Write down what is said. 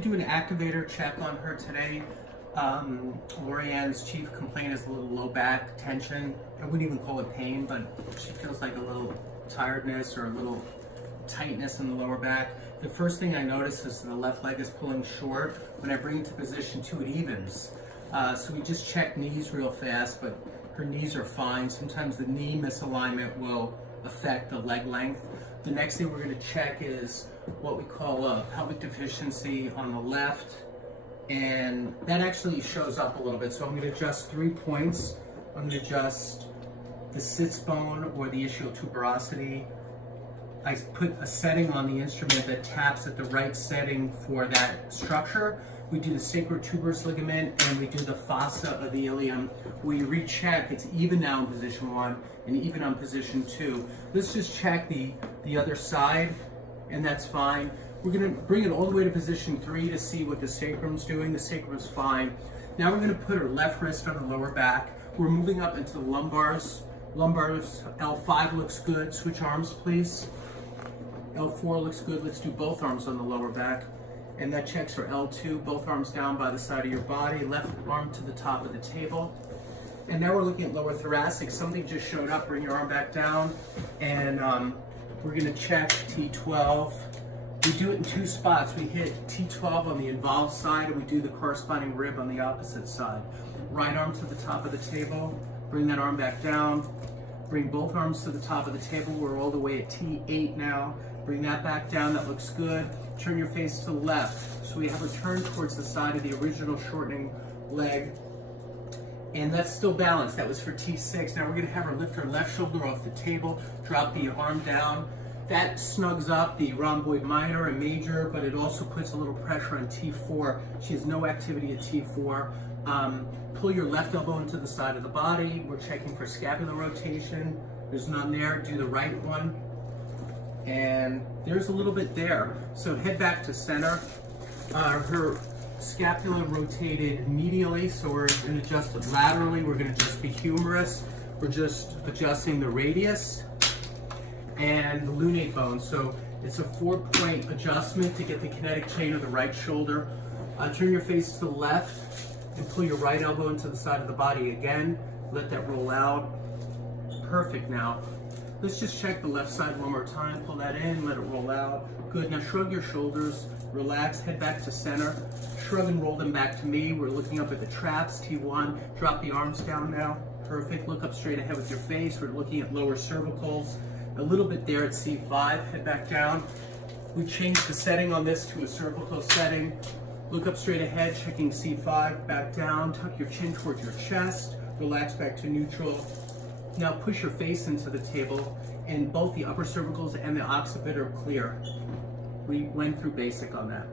to do an activator check on her today. Lorianne's chief complaint is a little low back tension. I wouldn't even call it pain, but she feels like a little tiredness or a little tightness in the lower back. The first thing I notice is the left leg is pulling short. When I bring it to position 2, it evens. So we just check knees real fast, but her knees are fine. Sometimes the knee misalignment will affect the leg length. The next thing we're going to check is what we call a pelvic deficiency on the left, and that actually shows up a little bit. So I'm going to adjust 3 points. I'm going to adjust the sits bone or the ischial tuberosity. I put a setting on the instrument that taps at the right setting for that structure. We do the sacrotuberous ligament and we do the fossa of the ilium. We recheck, it's even now in position 1 and even on position 2. Let's just check the other side, and that's fine. We're gonna bring it all the way to position 3 to see what the sacrum's doing. The sacrum's fine. Now we're gonna put her left wrist on her lower back. We're moving up into the lumbars. Lumbars, L5 looks good. Switch arms, please. L4 looks good. Let's do both arms on the lower back. And that checks for L2, both arms down by the side of your body, left arm to the top of the table. And now we're looking at lower thoracic. Something just showed up. Bring your arm back down. And we're gonna check T12. We do it in 2 spots. We hit T12 on the involved side and we do the corresponding rib on the opposite side. Right arm to the top of the table. Bring that arm back down. Bring both arms to the top of the table. We're all the way at T8 now. Bring that back down, that looks good. Turn your face to the left. So we have her turn towards the side of the original shortening leg. And that's still balanced. That was for T6. Now we're gonna have her lift her left shoulder off the table, drop the arm down. That snugs up the rhomboid minor and major, but it also puts a little pressure on T4. She has no activity at T4. Pull your left elbow into the side of the body. We're checking for scapular rotation. There's none there. Do the right one. And there's a little bit there. So head back to center. Her scapula rotated medially, so we're going to adjust it laterally. We're going to adjust the humerus. We're just adjusting the radius and the lunate bone. So it's a 4-point adjustment to get the kinetic chain of the right shoulder. Turn your face to the left and pull your right elbow into the side of the body again. Let that roll out. Perfect now. Let's just check the left side one more time. Pull that in, let it roll out. Good, now shrug your shoulders, relax, head back to center. Shrug and roll them back to me. We're looking up at the traps, T1. Drop the arms down now. Perfect, look up straight ahead with your face. We're looking at lower cervicals. A little bit there at C5, head back down. We changed the setting on this to a cervical setting. Look up straight ahead, checking C5, back down. Tuck your chin towards your chest. Relax back to neutral. Now push your face into the table, and both the upper cervicals and the occiput are clear. We went through basic on that.